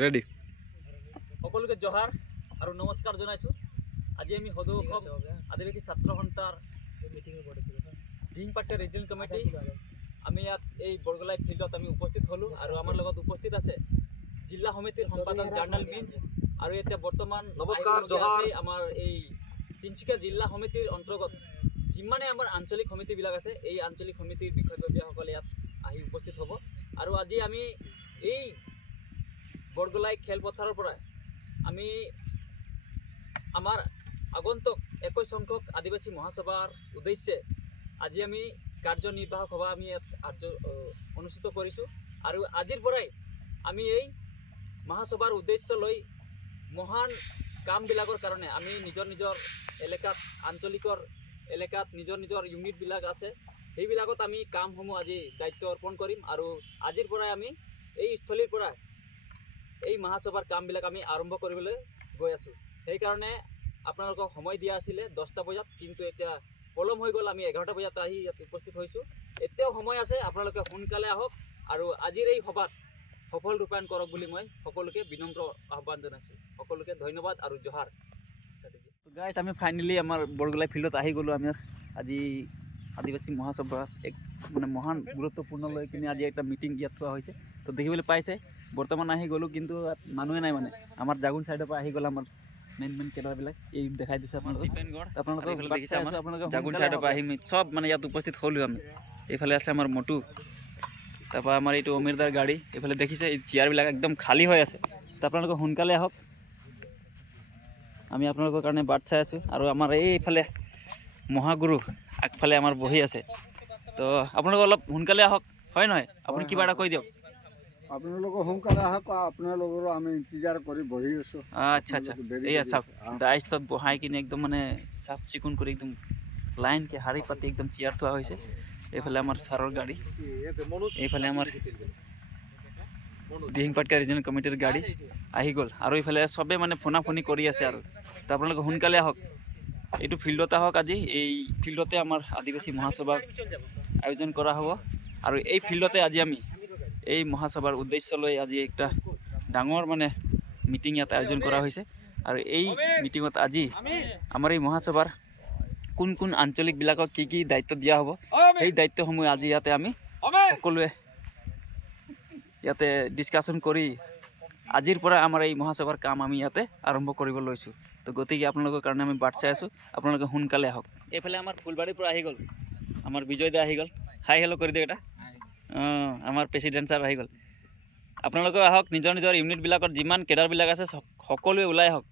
Ready সকলোকে জহাৰ আৰু নমস্কাৰ জনাইছোঁ। আজি আমি সদৌ অসম আদিবাসী ছাত্ৰ সন্থাৰ দিহিংপাটকা ৰিজনেল কমিটি আমি ইয়াত এই বৰগলাই ফিল্ডত আমি উপস্থিত হ'লোঁ আৰু আমাৰ লগত উপস্থিত আছে জিলা সমিতিৰ সম্পাদক জাৰ্নেল মিন্স আৰু এতিয়া বৰ্তমান নমস্কাৰ, জহাৰ। আমাৰ এই তিনিচুকীয়া জিলা সমিতিৰ অন্তৰ্গত যিমানে আমাৰ আঞ্চলিক সমিতিবিলাক আছে এই আঞ্চলিক সমিতিৰ বিষয়ববীয়াসকলে ইয়াত আহি উপস্থিত হ'ব। আৰু আজি আমি এই বৰগলাই খেলপথাৰৰ পৰা আমি আমাৰ আগন্তুক 21 সংখ্যক আদিবাসী মহাসভাৰ উদ্দেশ্যে আজি আমি কাৰ্যনিৰ্বাহক সভা আমি ইয়াত অনুষ্ঠিত কৰিছোঁ। আৰু আজিৰ পৰাই আমি এই মহাসভাৰ উদ্দেশ্য লৈ মহান কামবিলাকৰ কাৰণে আমি নিজৰ নিজৰ এলেকাত আঞ্চলিকৰ এলেকাত নিজৰ নিজৰ ইউনিটবিলাক আছে সেইবিলাকত আমি কামসমূহ আজি দায়িত্ব অৰ্পণ কৰিম। আৰু আজিৰ পৰাই আমি এই স্থলীৰ পৰা এই মহাসভাৰ কামবিলাক আমি আৰম্ভ কৰিবলৈ গৈ আছোঁ। সেইকাৰণে আপোনালোকক সময় দিয়া আছিলে 10টা বজাত, কিন্তু এতিয়া পলম হৈ গ'ল। আমি 11টা বজাত আহি ইয়াত উপস্থিত হৈছোঁ। এতিয়াও সময় আছে, আপোনালোকে সোনকালে আহক আৰু আজিৰ এই সভাত সফল ৰূপায়ণ কৰক বুলি মই সকলোকে বিনম্ৰ আহ্বান জনাইছোঁ। সকলোকে ধন্যবাদ আৰু জহাৰ। গাইছ, আমি ফাইনেলি আমাৰ বৰগলাই ফিল্ডত আহি গ'লোঁ। আমি আজি আদিবাসী মহাসভা এক মানে মহান গুৰুত্বপূৰ্ণ লৈ কিনে আজি একটা মিটিং ইয়াত থোৱা হৈছে। তো দেখিবলৈ পাইছে বৰ্তমান আহি গ'লোঁ, কিন্তু মানুহে নাই। মানে আমাৰ জাগুন ছাইডৰ পৰা আহি গ'ল আমাৰ মেইন কেডাৰবিলাক এই দেখাই দিছোঁ আপোনালোকক। আপোনালোকে জাগুন ছাইডৰ পৰা আহিম চব মানে ইয়াত উপস্থিত হ'লোঁ আমি। এইফালে আছে আমাৰ মটু, তাৰপৰা আমাৰ এইটো অমিৰদাৰ গাড়ী। এইফালে দেখিছে এই চেয়াৰবিলাক একদম খালী হৈ আছে। তো আপোনালোকে সোনকালে আহক, আমি আপোনালোকৰ কাৰণে বাট চাই আছোঁ। আৰু আমাৰ এইফালে মহাগুৰু আগফালে আমাৰ বহি আছে। তো আপোনালোকে অলপ সোনকালে আহক, হয় নহয়? আপুনি কিবা এটা কৈ দিয়ক। আপোনালোকে সোনকালে আহক, আপোনালোকৰো আমি ইন্তজাৰ কৰি বহি আছোঁ। আচ্ছা, এইয়া চাওক, ডাইচত বহাই কিনে একদম মানে চাফ চিকুণ কৰি একদম লাইনকৈ শাৰী পাতি একদম চেয়াৰ থোৱা হৈছে। এইফালে আমাৰ ছাৰৰ গাড়ী, এইফালে আমাৰ দিহিংপাটকা ৰিজনেল কমিটিৰ গাড়ী আহি গ'ল। আৰু এইফালে চবেই মানে ফোনা ফোনি কৰি আছে। আৰু তো আপোনালোকে সোনকালে আহক, এইটো ফিল্ডতে আহক। আজি এই ফিল্ডতে আমাৰ আদিবাসী মহাসভা আয়োজন কৰা হ'ব। আৰু এই ফিল্ডতে আজি আমি এই মহাসভাৰ উদ্দেশ্য লৈ আজি একটা ডাঙৰ মানে মিটিং ইয়াত আয়োজন কৰা হৈছে। আৰু এই মিটিঙত আজি আমাৰ এই মহাসভাৰ কোন কোন আঞ্চলিকবিলাকক কি কি দায়িত্ব দিয়া হ'ব সেই দায়িত্বসমূহ আজি ইয়াতে আমি সকলোৱে ইয়াতে ডিছকাশ্যন কৰি আজিৰ পৰা আমাৰ এই মহাসভাৰ কাম আমি ইয়াতে আৰম্ভ কৰিব লৈছোঁ। তো গতিকে আপোনালোকৰ কাৰণে আমি বাট চাই আছোঁ, আপোনালোকে সোনকালে আহক। এইফালে আমাৰ ফুলবাৰীৰ পৰা আহি গ'ল আমাৰ বিজয় দা আহি গ'ল। হাই হেল্ল' কৰি দিয়ক এটা। আমাৰ প্ৰেচিডেণ্ট ছাৰ আহি গ'ল। আপোনালোকে আহক, নিজৰ নিজৰ ইউনিটবিলাকত যিমান কেডাৰবিলাক আছে সকলোৱে ওলাই আহক।